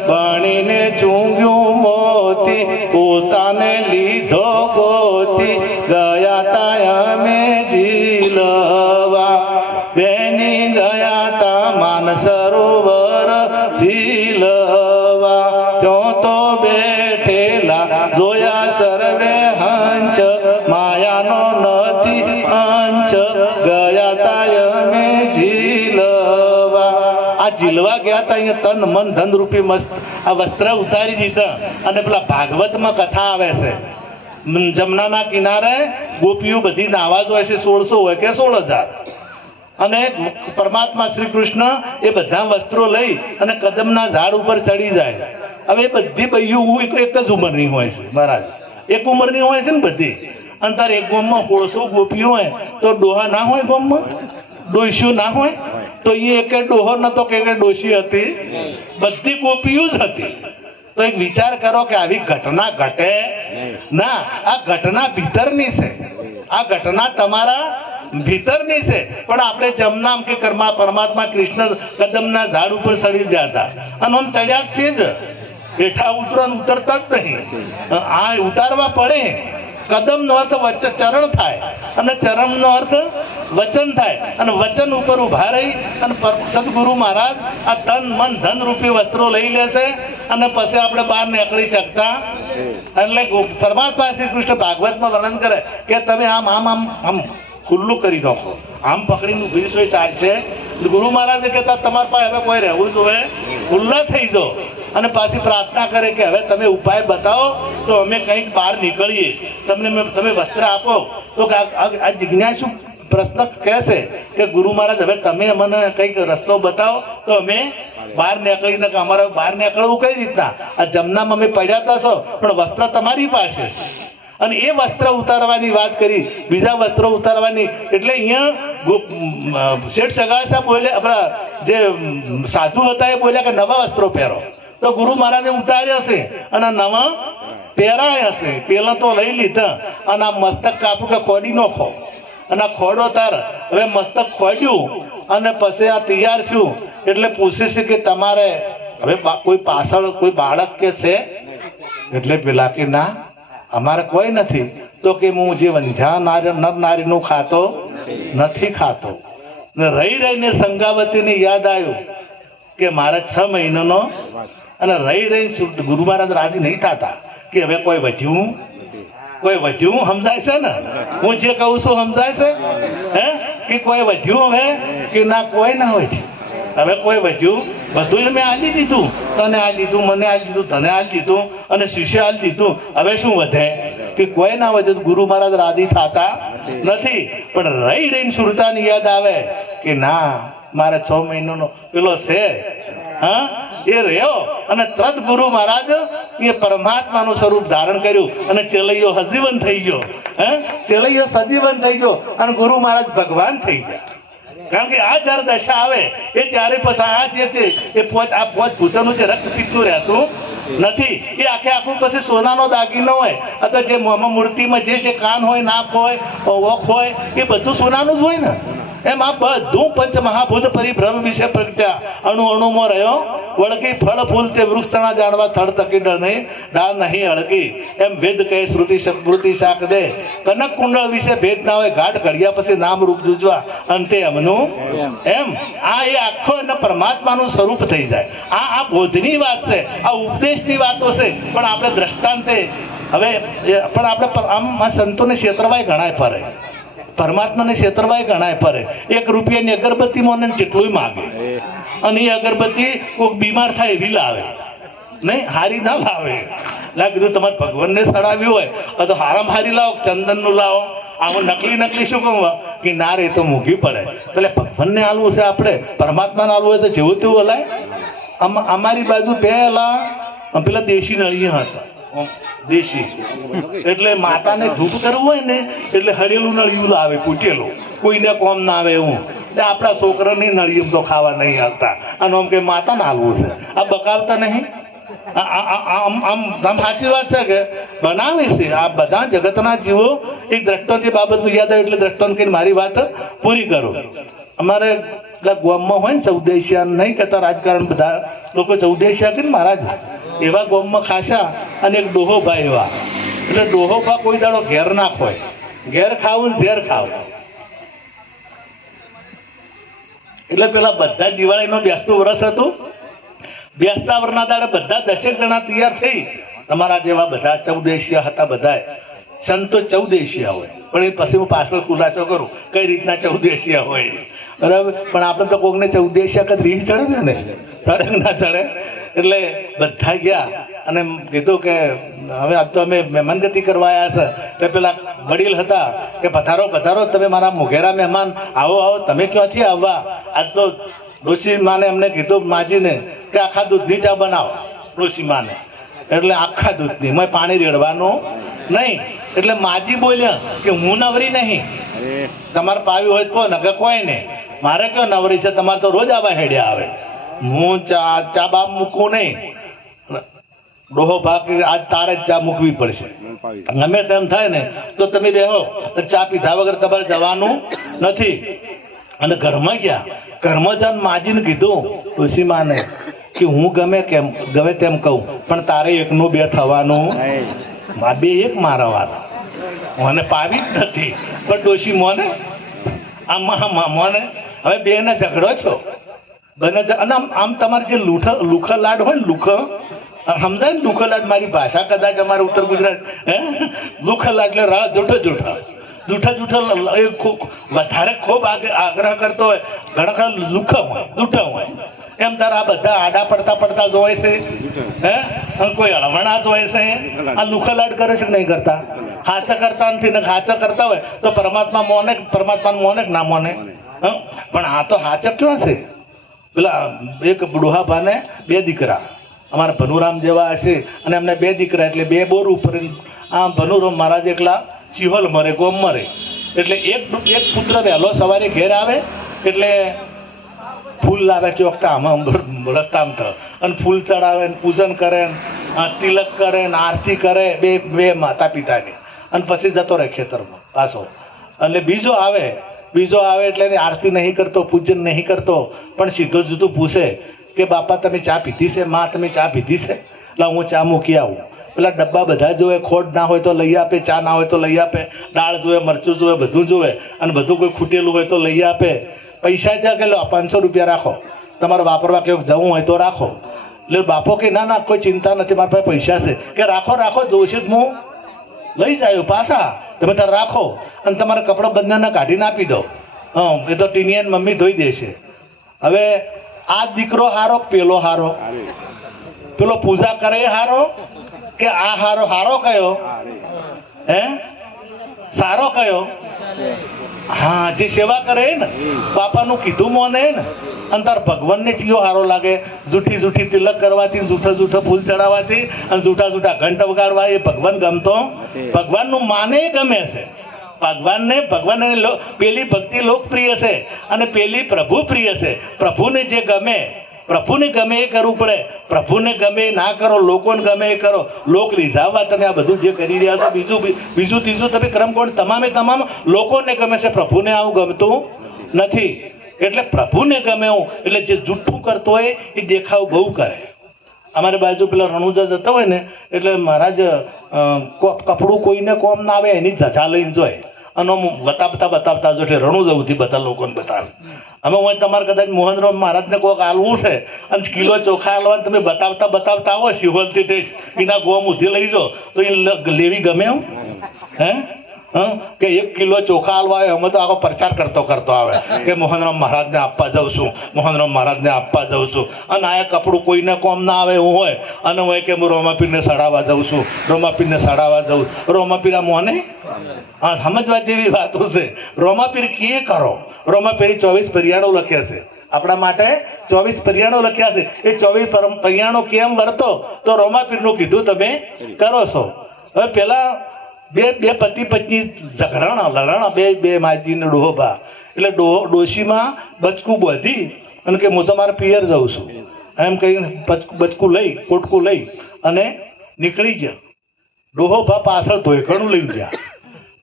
બનીને ચૂંગ્યું મોતી પોતાને લીધો ગોતી ગયા તા અમે ઝીલવા. બેની ગયા તા માનસરોવર ઝીલવા. ત્યો તો બેઠેલા જોયા સર્વે હંચ માયાનો નથી અંશ ગયા તા અમે ઝીલવા. આ ઝીલવા ગયા તા અહીંયા તન મન ધન રૂપી મસ્ત આ વસ્ત્ર ઉતારી દીધા. અને પેલા ભાગવતમાં કથા આવે છે જમનાના કિનારે ગોપીઓ બધી નાવા જ હોય છે, 1600 હોય કે 16,000. અને પરમાત્મા શ્રી કૃષ્ણ એ બધા વસ્ત્રો લઈ અને કદમના ઝાડ ઉપર ચડી જાય. હવે એ બધી બૈયું એક જ ઉંમરની હોય છે મહારાજ, એક ઉંમરની હોય છે ને બધી. અને તારે એક ગામમાં 1600 ગોપીઓ હોય તો ડોહા ના હોય, ગામમાં ડોસ્યું ના હોય તો એ એક ડોહો નતો કે ડોશી હતી, બધી ગોપીઓ જ હતી. તો એક વિચાર કરો કે આવી ઘટના ઘટે ના. આ ઘટના ભીતરની છે, આ ઘટના તમારા ભીતરની છે. પણ આપણે જમનામ કે કર્મા પરમાત્મા કૃષ્ણ કદમના ઝાડ ઉપર ચડી જતા અને આમ ચડ્યા છે જ, બેઠા ઉતરવાનું ઉતરતા જ નહીં. આ ઉતારવા પડે. કદમનો અર્થ વચ્ચે ચરણ થાય અને ચરણનો અર્થ વચન થાય. અને વચન ઉપર ઉભા રહી અને સદગુરુ મહારાજ આ તન મન ધન રૂપી વસ્ત્રો લઈ લેશે અને પછી આપણે બહાર નીકળી શકતા. એટલે પરમાત્મા શ્રી કૃષ્ણ ભાગવતમાં વર્ણન કરે કે તમે આમ આમ આમ આમ ખુલ્લું કરી નાખો, આમ પકડીને ઉભી સોય ચાલશે. ગુરુ મહારાજે કહેતા તમારા પાસે હવે કોઈ રહેવું જોઈએ, ખુલ્લા થઈ જાઓ. અને પાછી પ્રાર્થના કરે કે હવે તમે ઉપાય બતાવો તો અમે કંઈક બહાર નીકળીએ. તમે વસ્ત્ર આપો તો આ જિજ્ઞાસુ પ્રશ્ન કહે છે કે ગુરુ મહારાજ હવે તમે મને કંઈક રસ્તો બતાવો તો અમે બહાર નીકળીને કે અમારે બહાર નીકળવું કઈ રીતના? આ જમનામાં અમે પડ્યા હતા છો પણ વસ્ત્ર તમારી પાસે. અને એ વસ્ત્ર ઉતારવાની વાત કરી, બીજા વસ્ત્રો ઉતારવાની. એટલે અહીંયા શેઠ સગાસા બોલ્યા, આપણા જે સાધુ હતા એ બોલ્યા કે નવા વસ્ત્રો પહેરો. તો ગુરુ મહારાજે ઉતાર્યા છે અને નવા પહેરાયા છે. પેલા તો લઈ લીધા અને આ મસ્તક કાપું કે ખોડી નાખો. અને આ ખોડો તાર હવે મસ્તક ખોડ્યું અને પછી આ તૈયાર થયું. એટલે પૂછે છે કે તમારે હવે કોઈ પાછળ કોઈ બાળક કે છે? એટલે પેલા કે ના અમારે કોઈ નથી. તો કે હું જે વંધ્યા નર નારીનું ખાતો નથી ખાતો. ને રહી રહીને સંગાવતીને યાદ આવ્યું કે મારે 6 મહિનાનો અને રહી ગુરુ મહારાજ રાજી નહીં થતા કે હવે કોઈ વધ્યું સમજાય છે ને? હું જે કહું છું સમજાય છે હે? કે કોઈ વધ્યું હવે કે ના કોઈ ના હોય, હવે કોઈ વધ્યું બધું મેં આલી દીધું, તને આ લીધું, મને આ લીધું, તને આ લીધું અને શિષ્ય આ લીધું, હવે શું વધે? કે કોઈ ના વધે. ગુરુ મહારાજ રાજી થતા નથી, પણ રહી રહીને સુરતાની યાદ આવે કે ના મારે 6 મહિનાનો પેલો છે, હા એ રહ્યો. અને તરત ગુરુ મહારાજ એ પરમાત્માનું સ્વરૂપ ધારણ કર્યું અને ચેલૈયો સજીવન થઈ ગયો. ચેલૈયો સજીવન થઈ ગયો અને ગુરુ મહારાજ ભગવાન થઈ ગયા. કારણ કે આ જ્યારે દશા આવે એ ત્યારે પછી આ જે છે એ આ પોચ ભૂતોનું જે રક્ત પીતું રહેતું નથી. એ આખે આખું પછી સોનાનો દાગીનો હોય અથવા જે મૂર્તિમાં જે કાન હોય, નાક હોય, ઓખ હોય, એ બધું સોનાનું જ હોય ને. એમ આ બધું પંચ મહાભૂત પરિભ્રમ વિશે પ્રગટ્યા. અણુ અણુમાં રહ્યો વળગી, ફળ ફૂલ તે વૃક્ષ તણા જાણવા, થડ તકી ડર નહીં, ડાળ નહીં અળગી. એમ વેદ કહે શ્રુતિ સ્મૃતિ શાક દે, કનક કુંડળ વિશે ભેદ ના હોય, ઘાટ ઘડિયા પછી નામ રૂપ જુજવા, અંતે એમનું એમ. આ એ આખો એને પરમાત્માનું સ્વરૂપ થઈ જાય. આ બોધની વાત છે, આ ઉપદેશની વાતો છે. પણ આપણે દ્રષ્ટાંતે હવે પણ આપણે આમ સંતોને ક્ષેત્રવાય ગણાય ફરે, પરમાત્માને ક્ષેત્રવાય ગણાય ફરે. 1 રૂપિયાની અગરબત્તીમાં મને જેટલું માગે અને એ અગરબત્તી કોઈક બીમાર થાય એવી લાવે, નહીં હારી ના લાવે. કીધું તમારે ભગવાનને સડાવ્યું હોય તો હારામ હારી લાવો, ચંદનનું લાવો. આવું નકલી શું કહું કે ના રે તો મૂંઘી પડે. એટલે ભગવાનને હાલવું છે, આપણે પરમાત્માને હાલવું હોય તો જેવું તેવું હલાય. અમારી બાજુ પેલા દેશી નળિયા હતા, દેશી. એટલે માતાને ધૂપ કરવું હોય ને એટલે હળેલું નળિયું લાવે, પૂટેલું, કોઈને કોમ ના આવે એવું. આપણા છોકરાની નળિયું તો ખાવા નહીં આવતા અને આમ કે માતાને હાલવું છે, આ બકાવતા નહીં. આમ સાચી વાત છે કે બનાવે છે. આ બધા જગતના જીવો એક દ્રષ્ટાંતની બાબતનું યાદ આવે એટલે દ્રષ્ટાંત કહીને મારી વાત પૂરી કરું. અમારે ગામમાં હોય ને ચૌદેશિયા નહીં કહેતા, રાજકારણ બધા લોકો ચૌદેશિયા કહીને મહારાજ એવા ગામમાં ખાસા. અને એક ડોહોભા એવા, એટલે ડોહોભા કોઈ દાડો ઘેર ના ખોય, ઘેર ખાવું ને ઝેર ખાવું. એટલે પેલા બધા દિવાળીનું બેસતું વર્ષ હતું, બેસતા વરના દાડે બધા 10 જણા તૈયાર થઈ. તમારા જેવા બધા ચૌદેશિયા હતા, બધા સંતો ચૌદેશિયા હોય. પણ એ પછી હું પાછળ ખુલાસો કરું કઈ રીતના ચૌદેશિયા હોય, બરાબર. પણ આપણે તો કોકને ચૌદેશિયા કદ રીહ ચડે ને, ચડે ના ચડે. એટલે બધા ગયા અને કીધું કે હવે આજ તો અમે મહેમાનગતિ કરવા આવ્યા છે. એટલે પેલા વડીલ હતા કે પધારો પધારો, તમે મારા મોઘેરા મહેમાન, આવો આવો. તમે ક્યાંથી આવવા? આજ તો ડોશી માને એમને કીધું માજીને કે આખા દૂધની ચા બનાવો. ડોશી માને એટલે આખા દૂધની, મેં પાણી રેડવાનું નહીં. એટલે માજી બોલ્યા કે હું નવરી નહીં, તમારે પાવી હોય તો નગર કોઈ નહીં, મારે કયો નવરી છે, તમારે તો રોજ આવા હેડ્યા આવે, હું ચા બા મૂકવું નહીં. ડોહો ભાગ આજ તારે જ ચા મૂકવી પડશે, ગમે તેમ થાય ને તો તમે બેહો, ચા પીધા વગર તમારે જવાનું નથી. અને ઘરમાં ગયા, ઘરમાં જઈને માજીને કીધું ડોશી માને કે હું ગમે તેમ કહું પણ તારે 1 નું 2 થવાનું, બે એક મારા વાત મને પાવી જ નથી. પણ ડોશી મોને મોને હવે બેને ઝઘડો છો બને. અને આમ તમારે જે લુખા લાડ હોય ને, સમજાય ને લુખા લાડ, મારી ભાષા કદાચ અમારે ઉત્તર ગુજરાત લુખા લાડ એટલે રાહ જૂઠા વધારે ખૂબ આગ્રહ કરતો હોય, ઘણા ખરા જૂઠા હોય. એમ તારે આ બધા આડા પડતા જોવાય છે, કોઈ અળવણા જોવાય છે. આ લુખલાડ કરે છે કે નહીં કરતા? હાચા કરતા નથી ને હાચા કરતા હોય તો પરમાત્માને મોને કે ના મોને? પણ આ તો હાચક ક્યાં છે? પેલા એક ડોહાભાને 2 દીકરા, અમારા ભનુરામ જેવા હશે, અને એમને 2 દીકરા એટલે 2 બોર ઉપર. આમ ભનુરામ મહારાજ એકલા ચિહોલ મરે, ગોમ મરે. એટલે એક પુત્ર વહેલો સવારે ઘેર આવે એટલે ફૂલ લાવે કે વખતે આમાં રસ્તામાં થ અને ફૂલ ચડાવે ને પૂજન કરે ને તિલક કરે ને આરતી કરે બે માતા પિતાની, અને પછી જતો રહે ખેતરમાં પાછો. એટલે બીજો આવે એટલે એની આરતી નહીં કરતો, પૂજન નહીં કરતો, પણ સીધો જુદું પૂછે કે બાપા તમે ચા પીધી છે? માં તમે ચા પીધી છે? એટલે હું ચા મૂકી આવું. પેલા ડબ્બા બધા જોવે, ખોટ ના હોય તો લઈ આપે, ચા ના હોય તો લઈ આપે, દાળ જોવે, મરચું જોવે, બધું જોવે, અને બધું કોઈ ખૂટેલું હોય તો લઈ આપે. પૈસા છે કે લો 500 રૂપિયા રાખો, તમારે વાપરવા કેવું જવું હોય તો રાખો. એટલે બાપો કે ના કોઈ ચિંતા નથી, મારા પાસે પૈસા છે. કે રાખો જોશે હું લઈ જાય પાછા, તમે તારે રાખો અને તમારા કપડાં બંનેને કાઢીને આપી દો. એ તો ટીનિયાની મમ્મી ધોઈ દેશે. હવે આ દીકરો હારો પેલો હારો, પેલો પૂજા કરે એ હારો કે આ હારો? હારો કયો? હે સારો કયો? હા, જે સેવા કરે ને, બાપાનું કીધું મોને ને, અને તાર ભગવાનને ચિયો હારો લાગે? જૂઠી જૂઠી તિલક કરવાથી, જૂઠા જૂઠા ફૂલ ચડાવવાથી અને જૂઠા જૂઠા ઘંટ વગાડવા એ ભગવાન ગમતો? ભગવાનનું માને ગમે છે. ભગવાનને પેલી ભક્તિ લોકપ્રિય છે અને પેલી પ્રભુ પ્રિય છે. પ્રભુને જે ગમે, પ્રભુને ગમે એ કરવું પડે. પ્રભુને ગમે એ ના કરો, લોકોને ગમે એ કરો. લોક રીઝાવવા તમે આ બધું જે કરી રહ્યા છો, બીજું ત્રીજું તમે ક્રમ કોણ, તમામે તમામ લોકોને ગમે છે, પ્રભુને આવું ગમતું નથી. એટલે પ્રભુને ગમે એવું, એટલે જે જૂઠું કરતો હોય એ દેખાવ બહુ કરે. અમારી બાજુ પેલા રણુજા જતા હોય ને, એટલે મહારાજ કપડું કોઈને કોમ ના આવે એની ધજા લઈને જોય અને બતાવતા જો એટલે રણુજા સુધી બધા લોકોને બતાવે. અમે હું તમારે કદાચ મોહનરામ મહારાજને કોઈક આલવું છે અને કિલો ચોખા આલવા તમે બતાવતા આવો શિવલથી ટેસ્ટ એના ગોમ ઉધી લઈ જાઓ તો એ લેવી ગમે એમ? હે કે 1 કિલો ચોખા આલવા આવે, અમે તો આખો પ્રચાર કરતો આવે કે મોહનરામ મહારાજને આપવા જાઉં છું, મોહનરામ મહારાજને આપવા જાઉં છું. અને આ કપડું કોઈને કોમ ના આવે એવું હોય અને હું કે હું રોમાપીરને સડાવવા જાઉં છું, રોમાપીરને સડાવવા જાઉં. રોમાપીરા મોને? હા, સમજવા જેવી વાતો છે. રોમાપીર કે કરો? રોમાપીરી 24 પર્યાણો લખ્યા છે આપણા માટે. 24 પર્યાણો લખ્યા છે. એ 24 પર્યાણો કેમ વર્તો? તો રોમાપીરનું કીધું તમે કરો છો. હવે પેલા બે પતિ પત્ની લડાણા, બે માજીને ડોહોબા. એટલે ડોશીમાં બચકું બાંધી અને કે હું તો મારા પિયર જાઉં છું એમ કહીને બચકું લઈ, કોટકું લઈ અને નીકળી ગયા. ડોહોબા પાછળ ધોઈકણું લઈ ગયા.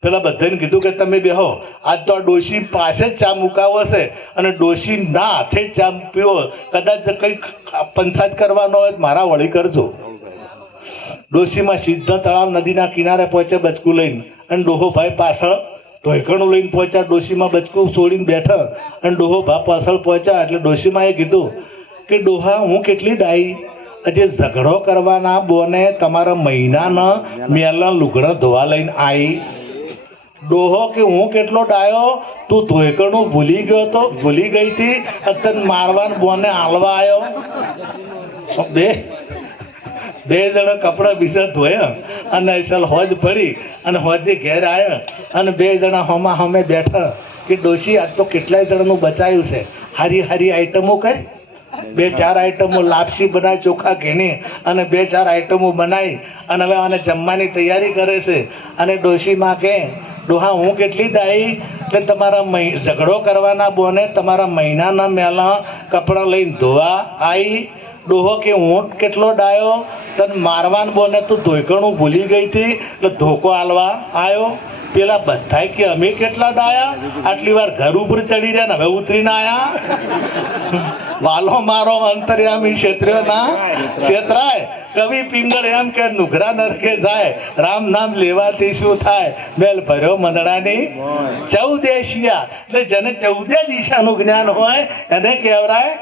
પેલા બધાને કીધું કે તમે બેહો, આજ તો આ ડોશી પાસે જ ચા મુકાવો છે અને ડોશી ના હાથે જ ચા પીવો. કદાચ કંઈક પંચાયત કરવાનો હોય મારા વળી કરજો. ડોશીમાં સીધા તળાવ નદીના કિનારે પહોંચે બચકું લઈને, અને ડોહોભાઈ પાછળ ધોઈકણું લઈને પહોંચ્યા. ડોશીમાં બચકું છોડીને બેઠા અને ડોહોભા પાછળ પહોંચ્યા. એટલે ડોશીમાં એ કીધું કે ડોહા હું કેટલી ડાઈ, જે ઝઘડો કરવાના બોને તમારા મહિનાના મેલા લુગડા ધોવા લઈને આવી. ડોહો કે હું કેટલો ડાયો, તું ધોઈકણું ભૂલી ગયો તો, ભૂલી ગઈ હતી, તને મારવાન બોને હાલવા આવ્યો. બે જણા કપડા બીજા ધોયા અને અસલ હોજ પડી અને હોજે ઘેર આવ્યા અને બે જણા હોમાં હમે બેઠા કે ડોશી આજ તો કેટલાય જણાનું બચાવ્યું છે. હારી આઈટમો કરી, 2-4 આઈટમો લાપસી બનાવી ચોખા ઘીની અને 2-4 આઈટમો બનાવી અને હવે આને જમવાની તૈયારી કરે છે. અને ડોશીમાં કે ડોહા હું કેટલી ડાઈ, એટલે તમારા ઝઘડો કરવાના બોને તમારા મહિનાના મેલા કપડાં લઈને ધોવા આવી. ડોહો કે હું કેટલો ડાયો, તને મારવાન બોને તું ધોઈકણું ભૂલી ગઈ હતી એટલે ધોકો આલવા આવ્યો. પેલા બધાય કે અમે કેટલા ડાયા, આટલી વાર ઘર ઉપર ચડી રહ્યા ને હવે ઉતરીને આયા. વાલો મારો અંતર્યામી ક્ષેત્ર્યો ના ક્ષેત્રાય. કવિ પિંગળ એમ કે નુઘરા નરકે જાય, રામ નામ લેવાથી શું થાય, મેલ ભર્યો મંદડાની 14 એશિયા. એટલે જેને 14 દિશાનું જ્ઞાન હોય એને કહેવાય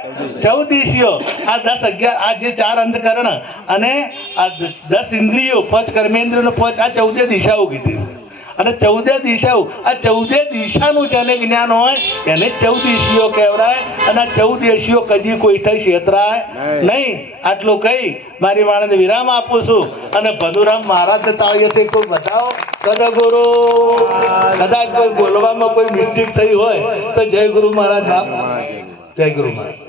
14 આ 10-11 આ જે 4 અંતકરણ અને આ 10 ઇન્દ્રિયો, 5 કર્મેન્દ્રિયો, 5 આ 14 દિશાઓ કીધી છે. અને 14 દિશાઓ, આ 14 દિશાનું જેને જ્ઞાન હોય એને 14 કહેવાય. અને આ 14 કદી કોઈ થઈ છેતરાય નહીં. આટલું કહી મારી વાણીને વિરામ આપું છું અને ભદુરામ મહારાજ તાળીએથી કોઈ બતાવો સદગુરુ. કદાચ કોઈ બોલવામાં કોઈ મિસ્ટેક થઈ હોય તો જય ગુરુ મહારાજ. જય ગુરુ મહારાજ.